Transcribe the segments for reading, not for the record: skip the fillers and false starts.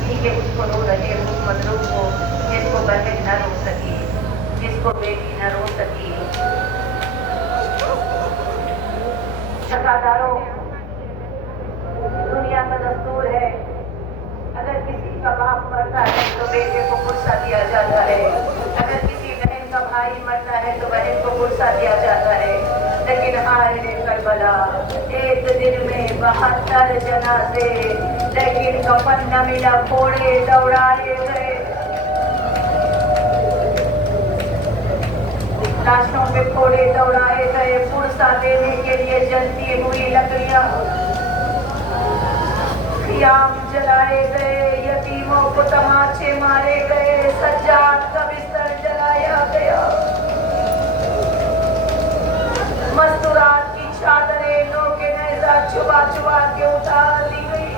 थी कि उसको रो रहे उस मजलूम को, जिसको बहन न रो सकी, जिसको बेटी न रो सकी। सदादारों, दुनिया का दस्तूर है, अगर किसी का बाप मरता है तो बेटे को पुरसा दिया जाता है, अगर किसी बहन का भाई मरता है तो बहन को पुरसा दिया जाता है। लेकिन हाय रे करबला, एक दिन में 72 जनाजे, लेकिन कफन न मिला, घोड़े दौड़ाए गए। लाशों पे घोड़े दौड़ाए गए, पुरसा देने के लिए जलती हुई लकड़ियां, खियाम जलाए गए, यतीमों को तमाचे मारे गए, सज्जाद का बिस्तर जलाया गया, मस्तूरात की चादरें नोके नेज़ा चुबा चुबा के उतार दी गई।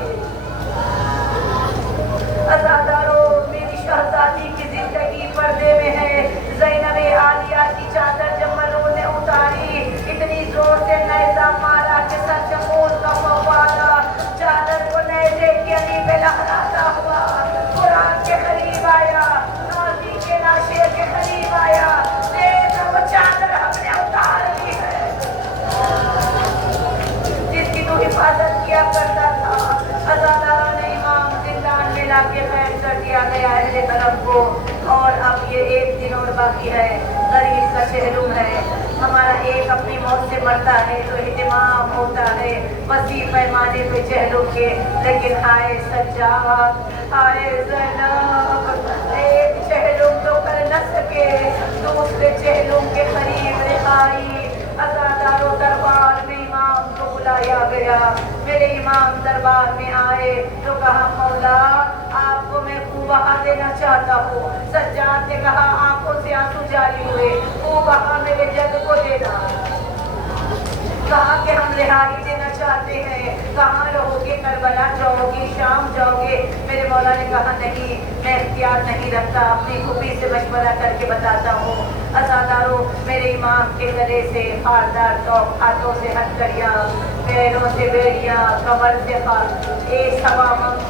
अज़ादारों, मेरी शहजादी की जिंदगी पर्दे में है। ज़ैनब आलिया की चादर जब मलून ने उतारी, इतनी जोर से नेज़ा मारा कि सर चमूल का फव्वारा चादर को नेज़े की अनी पे लहराता हुआ कुरान के करीब आया, नौजी के नाशे के करीब आया। देखो वो चादर हमने उतार ली है, जिसकी तू हिफाजत किया करता था। अज़ादारों ने इमाम जिंदान में लाके कैद कर दिया गया अहले करम को, और अब ये एक दिन और बाकी है। गरीब का शहरुम है, हमारा एक अपनी मौत से मरता है तो इत्मीनान होता है वसी पैमाने पे चेहरों के। लेकिन हाय सज्जाद, हाय ज़ैनब, एक चेहरों तो कर न सके, दूसरे चेहरों के करीब रिहाई। अज़ादारों, दरबार में इमाम को बुलाया गया। मेरे इमाम दरबार में आए तो कहा, मौला आपको मैं खूब बहा देना चाहता हूँ। सज्जाद ने कहा, आंखों से आंसू जारी हुए, खूब बहा मेरे जग को देना। कहा कि हम रिहाई देना चाहते हैं। कहाँ रहोगे? करबला जाओगे? शाम जाओगे? मेरे मौला ने कहा, नहीं, मैं इख्तियार नहीं रखता, अपनी फूफी से मशवरा करके बताता हूँ। अज़ादारों, मेरे इमाम के गले से खारदार तौक, हाथों से हथकड़ियाँ, पैरों से बेड़ियाँ, कमर से खाल, एक सवा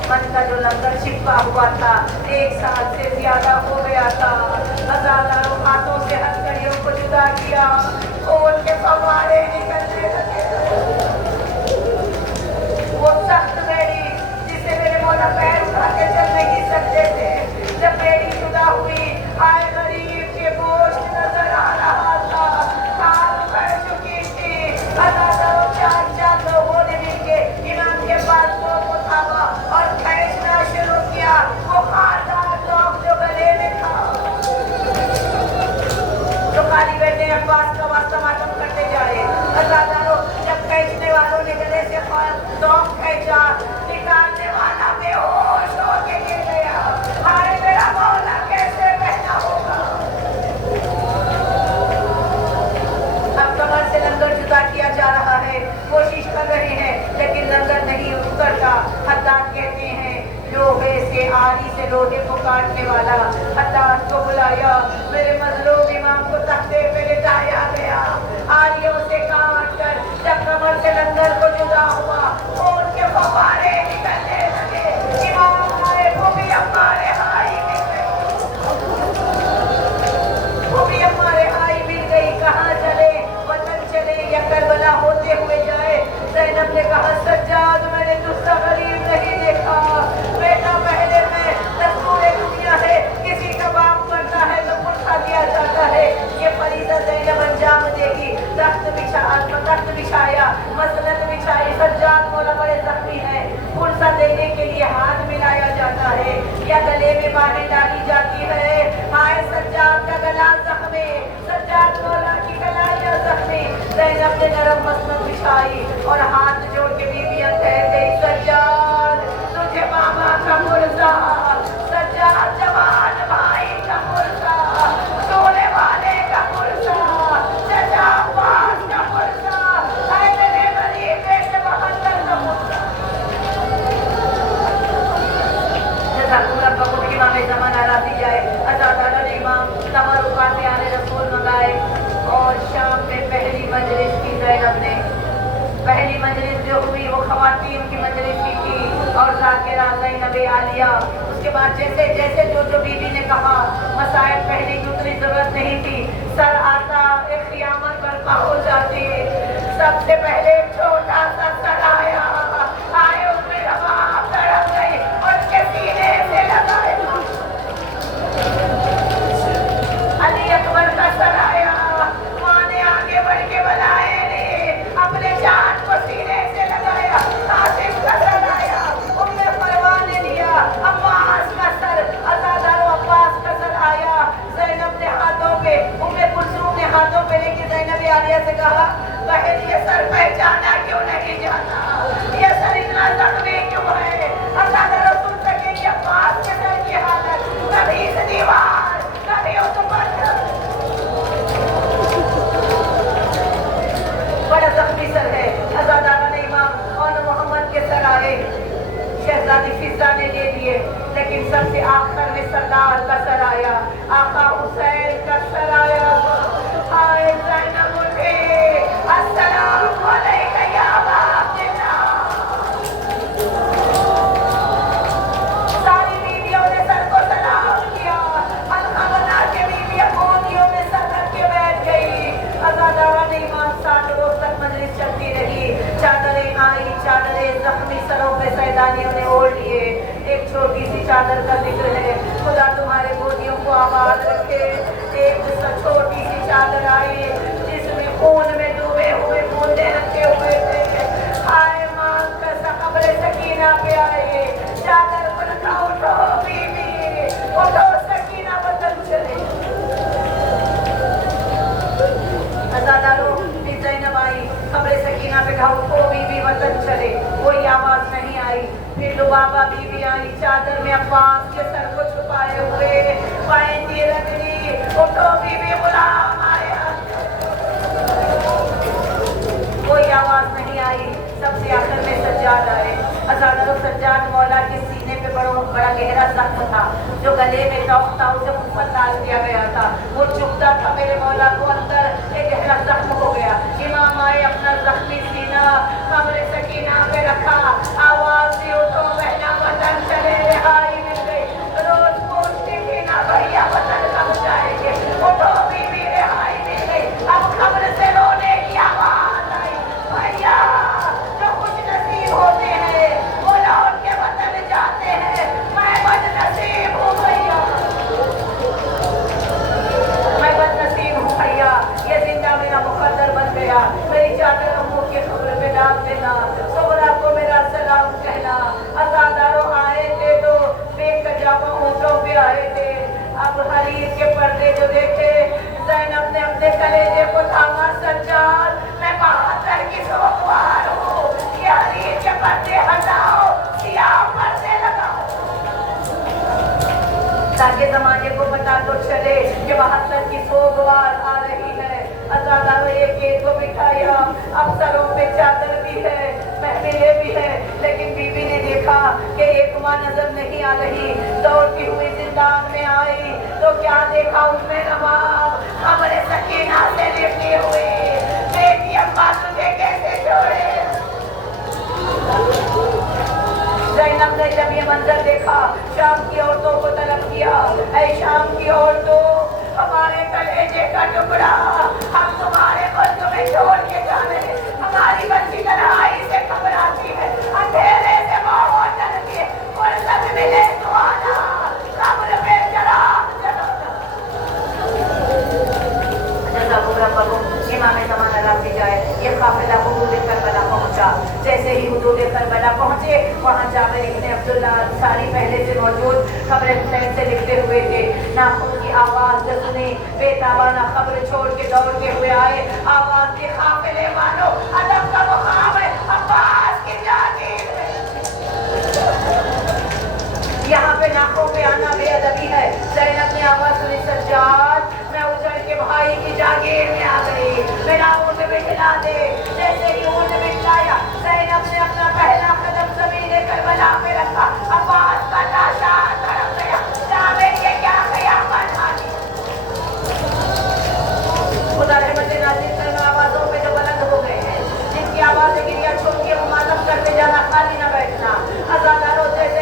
मन का जो लंगर चिपका हुआ था, 1 साल से ज्यादा हो गया था। अज़ादारों, हाथों से हथकड़ियों को जुदा किया, खून के फव्वारे निकलने लगे। वो सख्त बेड़ी जिसे मेरे मौला पैर उठा के चल नहीं सकते थे, जब बेड़ी जुदा हुई, आए गरीब के गोश्त नजर आ रहा था, हाथ बढ़ चुकी थी। अज़ादारों, 4 लोगों ने मिलके इमाम के पास को थामा और खींचना शुरू किया। वो खारदार लोग जो गले में था, तो काली बेटे अब्बास का वास्ता मातम करते जाए। अज़ादारों, जब खींचने वालों ने गले से दौक खींचा, निकालने वाला बेहोश होके गिर गया। हाय मेरा मौला, कैसे बहना होगा। अब कमर से लंगर जुदा किया जा रहा है, कोशिश कर रहे हैं, लेकिन लंगर नहीं उतरता। हद्दाद कहते हैं, लोहे से, आरी से लोहे को काटने वाला हद्दाद को बुलाया। मेरे मजलूम इमाम को तख्ते पे लिटाया गया, आरियों से काट कर जब कमर से लंगर को जुदा हुआ, खून के फव्वारे निकलने लगे। इमाम आए, फूफी अम्मा रिहाई मिल गई, फूफी अम्मा रिहाई मिल गई। कहाँ चले? वतन चले या करबला होते हुए जाए? ज़ैनब ने कहा, सज्जाद, मैंने दूसरा गरीब नहीं देखा। बेटा, पहले में दस्तूर दुनिया है, किसी का बाप मरता है तो पुरसा दिया जाता है, ये फरीज़ा ज़ैनब अंजाम देगी। तख्त बिछाया, मसनद बिछाई। सज्जाद मौला बड़े जख्मी है, पुरसा देने के लिए हाथ मिलाया जाता है या गले में बाहें डाली जाती है। हाय सज्जाद का गला जख्मी, सज्जाद मौला की गलाइयाँ जख्मी। ज़ैनब ने नरम मसनद बिछाई और हाथ जोड़ के बीबियाँ कह गई, सज्जाद, तुझे मामा का पुरसा, सज्जाद जवान भाई का पुरसा, सोने वाले का पुरसा, चचा अब्बास का पुरसा, हाय मेरे गरीब बेटे बहत्तर का पुरसा। जज़ाकुल्लाह बखूबी इमाम ज़माना राज़ी जाए। अज़ादारों ने इमाम तबरुकात आने रसूल मंगाए और शाम में पहली मजलिस की। ज़ैनब ने पहली मजलिस जो हुई वो ख़वातीन की मजलिस की थी और ज़ाकिरा ज़ैनब आलिया। उसके बाद जैसे जैसे जो बीवी ने कहा मसाइब पहले की उतनी जरूरत नहीं थी, सर आता एक क़यामत बर्पा हो जाती है। सबसे पहले छोटा सा सर आया, आए उसमें रवाब तड़प गई और उसके सीने से लगाया। अली अकबर का सर आया, माँ ने आगे बढ़ के बनाए ने अपने जान को सीने से लगाया। कासिम का सर आया, उम्मे फरवा ने लिया। अब्बास का सर, अज़ादारो अब्बास का सर आया। ज़ैनब ने हाथों पे, उम्मे कुलसूम ने हाथों पे लेके ज़ैनब आलिया से कहा, बहन ये सर पहचाना क्यों नहीं जाता, ये सर इतना जख्मी क्यों है। अज़ादारो सुन सकेंगे अब्बास के सर की हालत, कभी इस दीवार कभी उस पत्थर, बड़ा जख्मी सर है। अज़ादारा ने इमाम और मोहम्मद के सर आए, शहजादी फिजा ने ले लिए, लेकिन सबसे आखिर में सरदार का सर आया, आका हुसैन का सर आया। आए ज़ैनब उठे, अस्सलामु अलैका या अबा अब्दिल्लाह। सारी बीवियों ने सर को सलाम किया, अलखबना के बीवियां गोदियों में सर रख के बैठ गई। अज़ादारा ने इमाम 60 रोज तक मजलिस चलती रही। चादरें आई, चादरें जख्मी सरों पे सैदानियों ने ओढ़ लिए। एक छोटी सी चादर का जिक्र है, खुदा तुम्हारे गोदियों को आबाद रखे। एक छोटी सी चादर आई जिसमें खून में डूबे हुए बूंदे रखे हुए थे। आए मांग कर कब्र सकीना पे आए, चादर पर का उठो बीवी, उठो सकीना वतन चले। अज़ादारो फिर ज़ैनब आई, कब्र सकीना पे कहा उठो बीवी वतन चले। कोई आवाज नहीं आई। फिर लुबाबा बीवी आई, चादर में अब्बास के सर को छुपाए हुए, पायंदी रख ली, उठो बीवी गुलाम आया। कोई आवाज नहीं आई। सबसे आखिर में सज्जाद आए। अज़ादारो सज्जाद मौला के सीने पे बड़ा गहरा जख्म था, जो गले में टॉप था उसे ऊपर डाल दिया गया था, वो चुभता था। मेरे मौला को अंदर एक गहरा जख्म हो गया। इमाम आए, अपना जख्मी सीना कब्र सकीना पे रखा, आवाज दी उठो बहना वतन चले, रिहाई मिल गई। रोज पूछती थी ना भैया वतन कब जाएंगे, उठो बीवी रिहाई मिल गई। अब कब्र से रोने की आवाज आई, भैया जो कुछ नसीब होते हैं वो लौट के वतन जाते हैं, मैं बदनसीब हूँ भैया, मैं बदनसीब हूँ भैया। ये जिंदा मेरा मुकद्दर बन गया। मेरी चादर अम्मू के कब्र पे डाल देना, सुगरा को मेरा सलाम कहना। अज़ादारो आए थे तो बेकजामा ऊँटों पे आए थे। अब हरीर के पर्दे जो देखे, ज़ैनब ने अपने कलेजे को थामा, सज्जाद मैं 72 की सोमवार हूँ, ये हरीर के पर्दे हटाओ, सियाह पर्दे लगाओ, ताकि जमाने को पता तो चले कि 72 की सोमवार आ रही है। अज़ादारो एक को बिठाया, अफसरों पे चादर भी है, महफिलें भी है, लेकिन बीबी ने देखा कि एक माँ नजर नहीं आ रही। दौड़ती हुई जिंदान में आई तो क्या देखा उसमें नवाब कब्र सकीना से लिपटी हुई। बेटी अम्मा तुझे कैसे छोड़े। ज़ैनब ने जब ये मंजर देखा, शाम की औरतों को तलब किया, ऐ शाम की औरतों, हमारे कलेजे का टुकड़ा हम तुम्हारे मुल्क में छोड़ के जाने, हमारी बच्ची तन्हाई से घबराती है, अंधेरे से बहुत डरती है, फुर्सत मिले तो आना, कब्र पे चराग जलाना। इमाम ज़माना राज़ी जाए, ये काफिला हुदूद करबला पहुंचा। जैसे ही हुदूद करबला पहुंचे, वहाँ जाबिर इब्न अब्दुल्लाह अंसारी पहले से मौजूद कब्र हुसैन से लिखते हुए थे। नाखून की आवाज जब सुनी, बेताबाना कब्र छोड़ के दौड़ते हुए आए। आवाज के काफिले वालों, अदब का मुकाम है, अब्बास की जागीर है। यहाँ पे नाखों पे आना बेअदबी है। ज़ैनब ने आवाज सुनी, सज्जाद मैं उजड़ के भाई की जागीर में आ गई, मेरा ऊँट बिठला दे। जैसे ही ऊँट बिठलाया, ज़ैनब ने अपना पहला कदम ज़मीन करबला पे रखा। अब्बास का लाशा तड़प गया, जाबिर ये क्या क़यामत आ गई। खुदा रहमत नाज़िल करना आवाज़ों पे जो बुलंद हो गए हैं, जिनकी आवाज़ें गिरिया छोड़ के मुमालम करते जाना, खाली न बैठना। अज़ादारो जैसे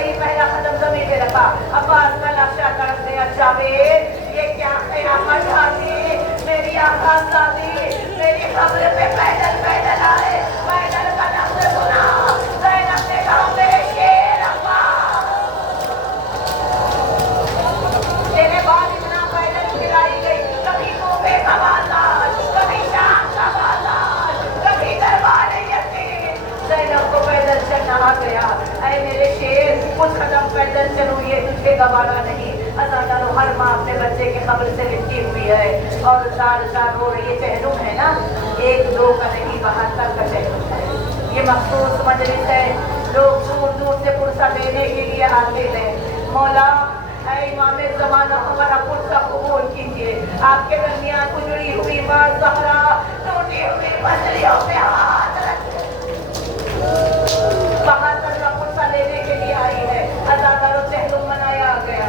कुछ कदम पैदल चलूं ये तुझे गवारा नहीं। अज़ादारो हर माँ अपने बच्चे के कब्र से लिपटी हुई है और साल साल रो रही है। चहलुम है ना, 1 2 का नहीं 72 का चहलुम है। ये मखसूस मजलिस है, लोग दूर दूर से फुर्सत लेने के लिए आते हैं। मौला ऐ इमाम ज़माना हमारा फुर्सत कबूल कीजिए। आपके दरमियान उजड़ी हुई माँ ज़हरा टूटी हुई पसलियों पे हाथ रखे, बहादुर का फुर्सत लेने के लिए आई है। अज़ादारो चहलुम मनाया गया,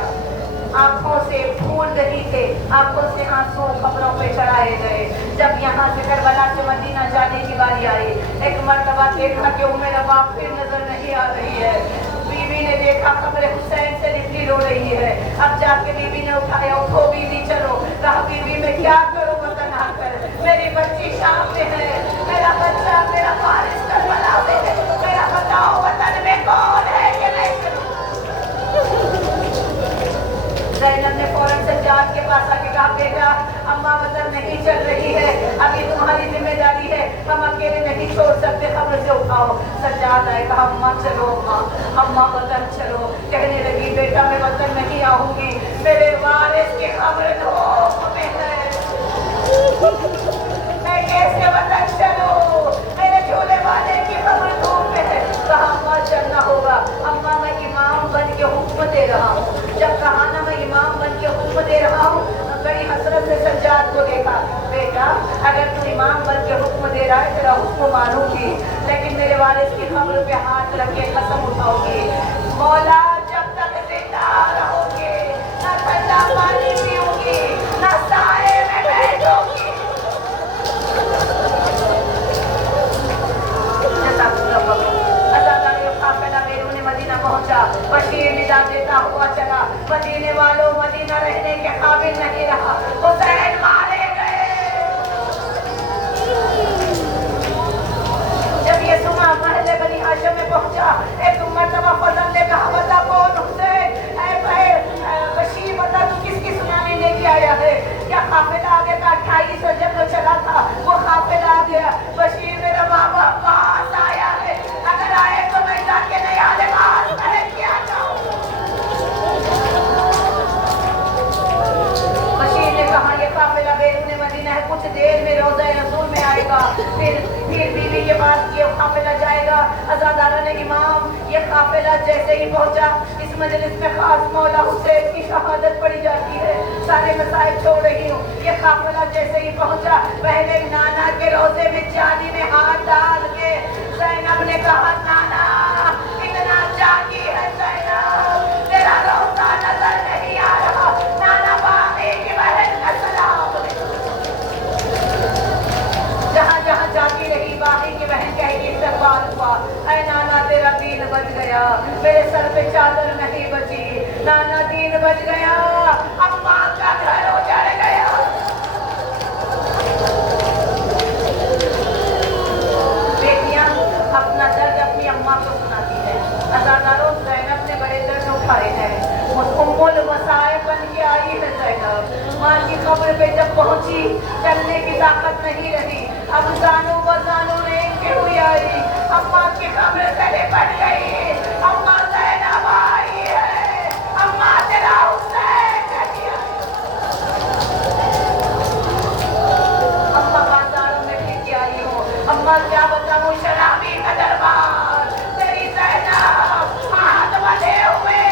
आंखों से फूल रही थे, आंखों से आंसू खबरों पे चढ़ाए गए। जब यहाँ से करबला से मदीना जाने की बारी आई, एक मर्तबा देखा कि उम्र बाप फिर नजर नहीं आ रही है। बीवी ने देखा कब्र हुसैन से लिपटी रो रही है। अब जाके बीवी ने उठाया, उठो बीवी चलो। कहा बीवी मैं क्या करूँ वतन आकर, मेरी बच्ची शाम में है, मेरा बच्चा मेरा वारिस करबला में है, मेरा बताओ वतन में कौन है कि मैं करूँ। ज़ैनब ने फौरन सज्जाद के पास आके कहा बेटा अम्मा वतन नहीं चल रही है, अभी तुम्हारी जिम्मेदारी है, हम अकेले नहीं छोड़ सकते, खबर से उठाओ। सज्जाद आए, कहा अम्मा चलो, अम्मा वतन चलो। कहने लगी बेटा मैं वतन नहीं आऊंगी, मेरे वारिस की खबर धूप में है, मैं कैसे वतन चलूं, मेरे झूले वाले की खबर धूप में है। कहा अम्मा चलना होगा। अम्मा मैं इमाम बन के हुक्म दे रहा हूँ। जब कहा ना मैं इमाम बन के हुक्म दे रहा हूँ, बड़ी हसरत से सज्जाद को देखा, बेटा अगर तू इमाम बन के हुक्म दे रहा है तेरा हुक्म मानूंगी, लेकिन मेरे वालिद की खबर पे हाथ रख के कसम उठाओगी, मौला जब तक जिंदा रहोगे ना ठंडा पानी पीऊंगी ना साए में बैठूंगी। मदीना पहुंचा, बशीर निदा देता हुआ चला, मदीने वालों मदीना रहने के काबिल नहीं रहा, हुसैन मारे गए। जब ये सुना महले बनी हाशिम में पहुंचा, एक मर्तबा फजल ने कहा बता कौन हुसैन, बशीर बता तू किसकी सुनानी लेके आया है। क्या काफिला आगे का 28 जब वो चला था वो काफिला आ गया। बशीर मेरा बाबा पास आया है, अगर आए तो मैं जाके नया लिबास पहन के आ जाऊं। बशीर ने कहा ये काफिला बैरूने मदीना है, कुछ देर में रोज़ा रसूल में आएगा, फिर बीवी के पास ये काफिला जाएगा। अज़ादारा ने इमाम ये काफिला जैसे ही पहुंचा, इस मजलिस में खास मौला हुसैन की शहादत पड़ी जाती है, सारे मसाइब छोड़ रही हूँ। ये काफिला जैसे ही पहुंचा, पहले नाना के रोज़े में जानी में हाथ डाल के ज़ैनब ने कहा नाना इतना जागी है ज़ैनब, तेरा रोज़ा नजर नहीं आ रहा, नाना बाकी की बहन का सलाम। जहाँ जहाँ जागी रही बाकी की बहन कहेगी इस्तकबाल हुआ, ऐ नाना तेरा दीन बच गया, मेरे सर पे चादर नहीं बची, नाना दीन बच गया, अम्मा का घर उजड़ गया। बेटियां अपना दर्द अपनी अम्मा को सुनाती है। अज़ादारों ज़ैनब ने बड़े दर्द उठाए हैं, उम्मुल मसाइब बन के आई है ज़ैनब। माँ की कब्र पे जब पहुंची चलने की ताकत नहीं रही, अब जानू व जानू रेंग के हुई आई, अम्मा की कब्र से लिपट गई, अम्मा ज़ैनब आई है, अम्मा तेरा हुसैन नहीं आया। अम्मा बाजारों में फिर के आई हो, अम्मा क्या बताऊं शराबी का दरबार, तेरी ज़ैनब हाथ बंधे हुए।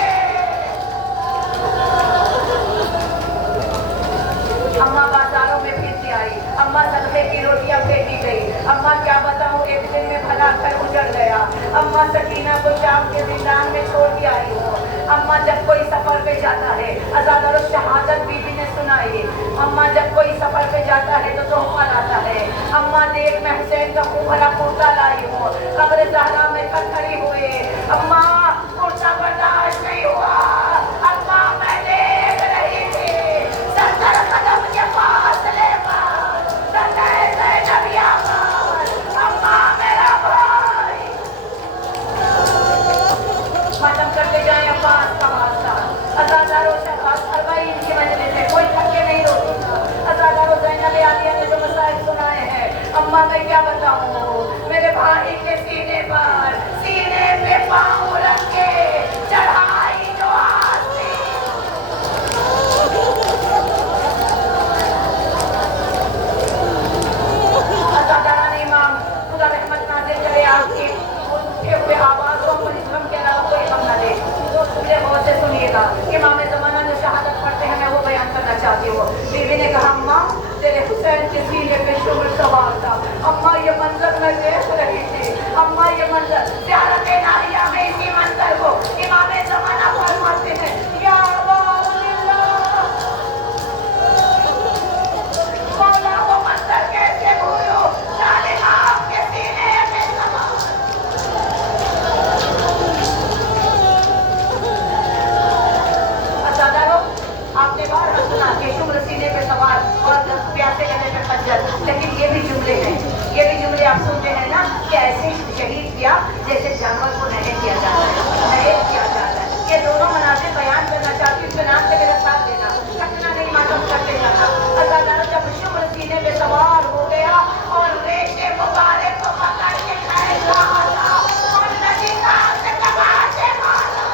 अम्मा बाजारों में फिर के आई, अम्मा सदके की रोटियां फेंकी गई, अम्मा क्या बताऊं एक दिन में भला घर उजड़ गया। अम्मा सकीना को शाम के जिंदान में छोड़ के आई हो। अम्मा जब कोई सफर पे जाता है, अज़ादारो शहादत बीवी ने सुनाई, अम्मा जब कोई सफर पे जाता है तो तोहफा लाता है। अम्मा देख मैं हुसैन का मुंह भरा कुर्ता लाई हूँ, कब्र ज़हरा में खड़ी हुए, अम्मा कुर्ता बर्दाश्त नहीं हुआ, अम्मा मैं देख रही थी 70 कदम के फासले पर ज़ैनब यामान, अम्मा मेरा भाई। खत्म करते जाए अब्बास का वास्ता। अज़ादारों अरबाईन की मजलिस है, कोई थके नहीं रोकेगा। अज़ादारों ज़ैनब आलिया ने जो मसाइल सुनाए हैं, अम्मा मैं क्या बताऊँ, मेरे भाई के सीने पे पाँव रख के चढ़ा सुनिएगा। इमाम ज़माना जो शहादत पढ़ते हैं मैं वो बयान करना चाहती हूँ। बीवी ने कहा अम्मा तेरे हुसैन के सीने पे शुगर सवार था। अम्मा ये मंजर मैं देख रही थी। अम्मा ये मंजर ज़ियारत नारिया में इसी मंजर को इमाम ज़माना फरमाते हैं या अबा अब्दुल्लाह मौला वो मंजर कैसे भूलो जालिम आपके सीने पे सवार। अज़ादारों आपने बार सुना कि शुगर सीने पे सवार और प्यासे गले पे खंजर, लेकिन ये भी जुमले हैं, ये भी जुमले आप सुनते हैं ना कि ऐसे शहीद किया जैसे जानवर को नहीं किया जाता है, नहीं किया जाता है। ये दोनों मनाज़िर बयान करना चाहती हूँ, नाम से मेरा साथ देना, कटना नहीं मातम करते जाना। अज़ादारों जब शुगर सीने पे सवार हो गया और रेशे मुबारक को पकड़ के खैर रहा था और नदी का से कबाटे मारा।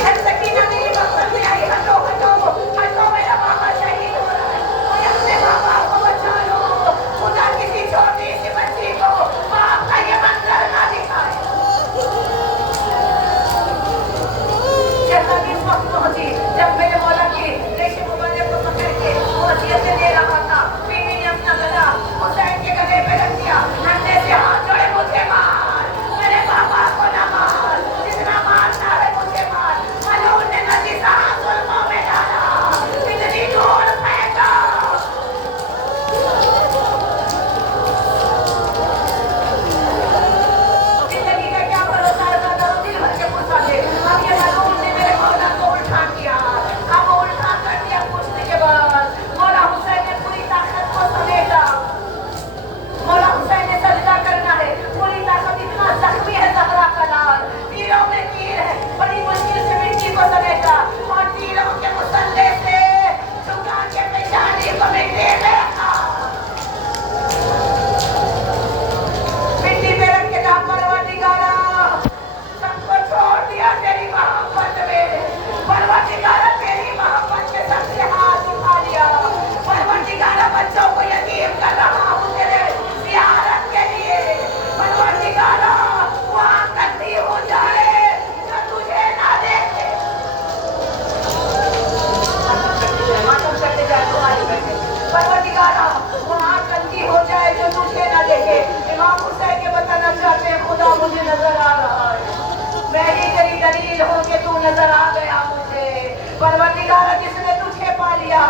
इधर सकीना ने ये वक्त में आई हटो हटो हटो मेरा बाबा शहीद हो रहा है, मुझे अपने बाबा को बचा लो, खुदा किसी छोटी सी बच्ची को आपका ये मंजर ना दिखाए। जैसा कि इस वक्त पहुंची जब मेरे मौला की रेशे मुबारक को पकड़ के वसीयतें दे रहा था, बीवी ने अपना गला हुसैन के गले पे रख दिया, नन्हे से हाथ जोड़े मुझे मार, मेरे बाबा को ना मार, जितना मारना है मुझे मार। हजूर ने नदी सा जुल्मों में डाला, इतनी दूर फेंका। जिंदगी का क्या भरोसा है ज़ादारों, दिल भर के पूछा ले। अब ये हजूर ने मेरे मौला को उल्टा किया, अब उल्टा कर दिया पूछने के बाद। मौला हुसैन ने पूरी ताकत को समेटा, मौला हुसैन ने सजदा करना है, पूरी ताकत इतना जख्मी है ज़हरा का लाल, तीरों में तीर है, बड़ी मुश्किल से मिट्टी को समेटा और तीरों के मुसल्ले से झुका के पेशानी को मिट्टी में रखा। मिट्टी पे रख के कहा परवरदिगारा सबको छोड़ दिया तेरी मोहब्बत में, परवरदिगारा तेरी मोहब्बत के सबसे हाथ उठा लिया, परवरदिगारा बच्चों को यतीम कर रहा हूँ तेरे ज़ियारत के लिए, परवरदिगारा वहाँ गंदी हो जाए जो तुझे ना देखे। मातम करते जाए तुम्हारी बैठे, परवरदिगारा वहाँ गंदी हो जाए जो तुझे ना देखे। इमाम हुसैन के बताना चाहते हैं खुदा मुझे नजर आ रहा है, मैं ही तेरी दलील हूँ कि तू नजर आ गया मुझे। परवरदिगारा जिसने तुझे पा लिया